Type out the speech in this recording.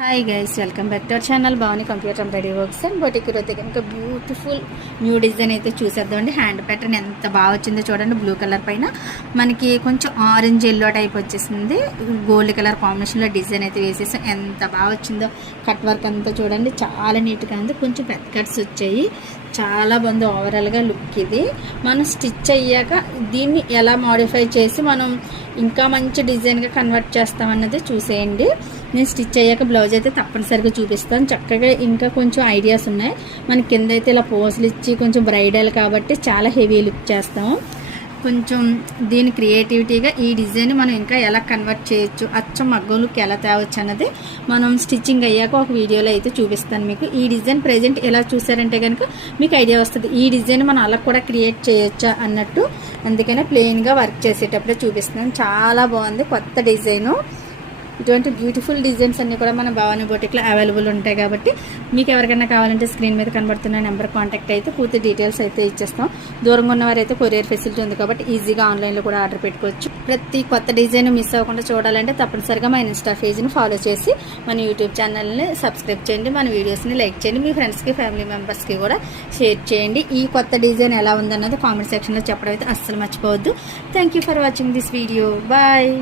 Hi guys, welcome back to our channel Bhavani computer embroidery works and boutique. అయితే కనుక beautiful new design అయితే చూసేద్దామండి. Hand pattern ఎంత బాగా వచ్చిందో చూడండి. బ్లూ కలర్ పైన మనకి కొంచెం ఆరెంజ్ ఎల్లో టైప్ వచ్చేసింది. గోల్డ్ కలర్ కాంబినేషన్లో డిజైన్ అయితే వేసేసాం. ఎంత బాగా వచ్చిందో. కట్ వర్క్ అంతా చూడండి, చాలా నీట్గా ఉంది. కొంచెం పెద్ద కట్స్ వచ్చాయి. చాలా బాగుంది ఓవరాల్గా లుక్. ఇది మనం స్టిచ్ అయ్యాక దీన్ని ఎలా మోడిఫై చేసి మనం ఇంకా మంచి డిజైన్గా కన్వర్ట్ చేస్తామన్నది చూసేయండి. నేను స్టిచ్ అయ్యాక బ్లౌజ్ అయితే తప్పనిసరిగా చూపిస్తాను. చక్కగా ఇంకా కొంచెం ఐడియాస్ ఉన్నాయి. మన కింద అయితే ఇలా పోస్లు ఇచ్చి కొంచెం బ్రైడల్ కాబట్టి చాలా హెవీ లుక్ చేస్తాము. కొంచెం దీని క్రియేటివిటీగా ఈ డిజైన్ మనం ఇంకా ఎలా కన్వర్ట్ చేయొచ్చు, అచ్చం మగ్గం లుక్ ఎలా తేవచ్చు అన్నది మనం స్టిచ్చింగ్ అయ్యాక ఒక వీడియోలో అయితే చూపిస్తాను మీకు. ఈ డిజైన్ ప్రెజెంట్ ఎలా చూసారంటే కనుక మీకు ఐడియా వస్తుంది. ఈ డిజైన్ మనం అలా కూడా క్రియేట్ చేయొచ్చా అన్నట్టు. అందుకనే ప్లెయిన్గా వర్క్ చేసేటప్పుడే చూపిస్తున్నాను. చాలా బాగుంది, కొత్త డిజైను. ఇటువంటి బ్యూటిఫుల్ డిజైన్స్ అన్నీ కూడా మన భవానీ బొటిక్లో అవైలబుల్ ఉంటాయి కాబట్టి మీకు ఎవరికైనా కావాలంటే స్క్రీన్ మీద కనబడుతున్న నెంబర్ కాంటాక్ట్ అయితే పూర్తి డీటెయిల్స్ అయితే ఇచ్చేస్తాం. దూరంగా ఉన్నవారైతే కొరియర్ ఫెసిలిటీ ఉంది కాబట్టి ఈజీగా ఆన్లైన్లో కూడా ఆర్డర్ పెట్టుకోవచ్చు. ప్రతి కొత్త డిజైన్ మిస్ అవ్వకుండా చూడాలంటే తప్పనిసరిగా మన ఇన్స్టా పేజ్ని ఫాలో చేసి మన యూట్యూబ్ ఛానల్ని సబ్స్క్రైబ్ చేయండి. మన వీడియోస్ని లైక్ చేయండి. మీ ఫ్రెండ్స్కి, ఫ్యామిలీ మెంబర్స్కి కూడా షేర్ చేయండి. ఈ కొత్త డిజైన్ ఎలా ఉందన్నది కామెంట్ సెక్షన్లో చెప్పడం అయితే అస్సలు మర్చిపోవద్దు. Thank you for watching this video. Bye.